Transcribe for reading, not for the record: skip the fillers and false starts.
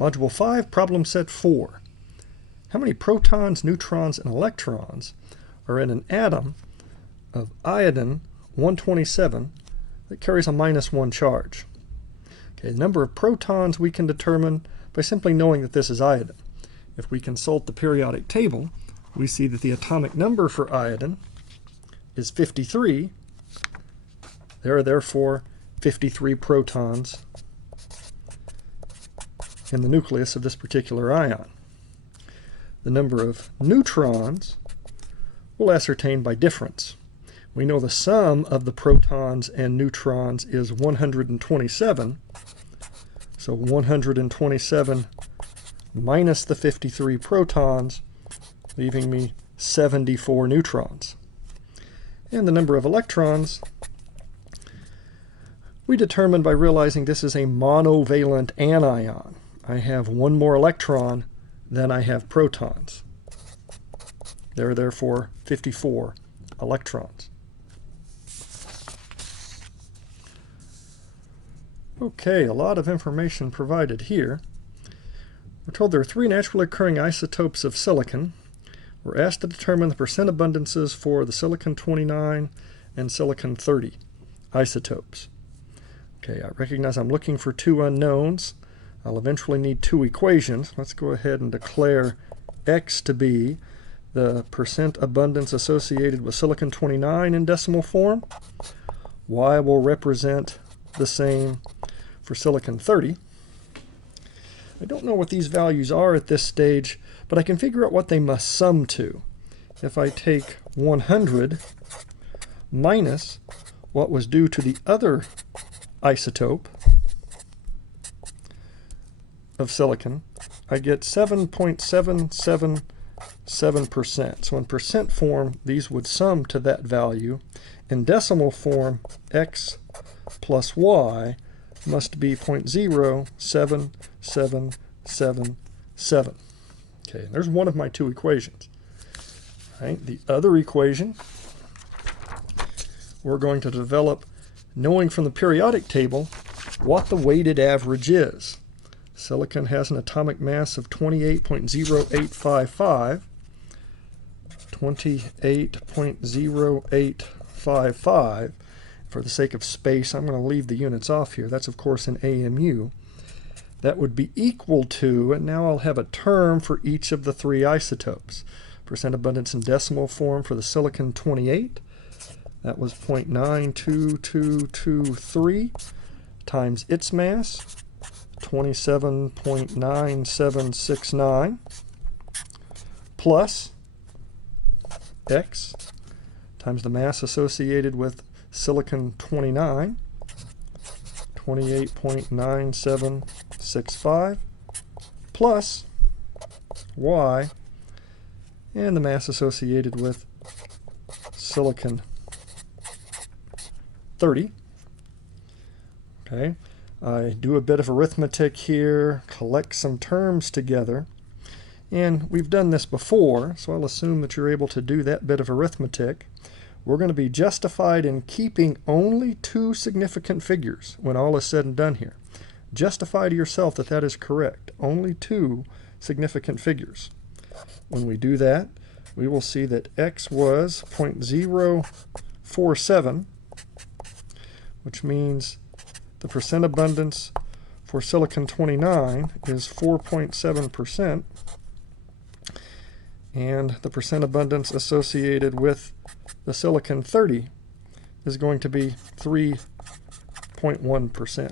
Module 5, problem set 4. How many protons, neutrons, and electrons are in an atom of iodine 127 that carries a -1 charge? Okay, the number of protons we can determine by simply knowing that this is iodine. If we consult the periodic table, we see that the atomic number for iodine is 53. There are therefore 53 protons in the nucleus of this particular ion. The number of neutrons we'll ascertain by difference. We know the sum of the protons and neutrons is 127. So 127 minus the 53 protons, leaving me 74 neutrons. And the number of electrons we determine by realizing this is a monovalent anion. I have one more electron than I have protons. There are therefore 54 electrons. Okay, a lot of information provided here. We're told there are 3 naturally occurring isotopes of silicon. We're asked to determine the percent abundances for the silicon-29 and silicon-30 isotopes. Okay, I recognize I'm looking for 2 unknowns. I'll eventually need 2 equations. Let's go ahead and declare X to be the percent abundance associated with silicon-29 in decimal form. Y will represent the same for silicon-30. I don't know what these values are at this stage, but I can figure out what they must sum to. If I take 100 minus what was due to the other isotope of silicon, I get 7.777%. So in percent form, these would sum to that value. In decimal form, X plus Y must be 0.07777. Okay, and there's one of my 2 equations. Right, the other equation we're going to develop knowing from the periodic table what the weighted average is. Silicon has an atomic mass of 28.0855. 28.0855. For the sake of space, I'm going to leave the units off here. That's, of course, an AMU. That would be equal to, and now I'll have a term for each of the 3 isotopes. Percent abundance in decimal form for the silicon-28. That was 0.92223 times its mass, 27.9769, plus X times the mass associated with silicon-29, 28.9765, plus Y and the mass associated with silicon-30. Okay, I do a bit of arithmetic here, collect some terms together, and we've done this before, so I'll assume that you're able to do that bit of arithmetic. We're going to be justified in keeping only 2 significant figures when all is said and done here. Justify to yourself that that is correct. Only 2 significant figures. When we do that, we will see that X was 0.047, which means the percent abundance for silicon-29 is 4.7%, and the percent abundance associated with the silicon-30 is going to be 3.1%.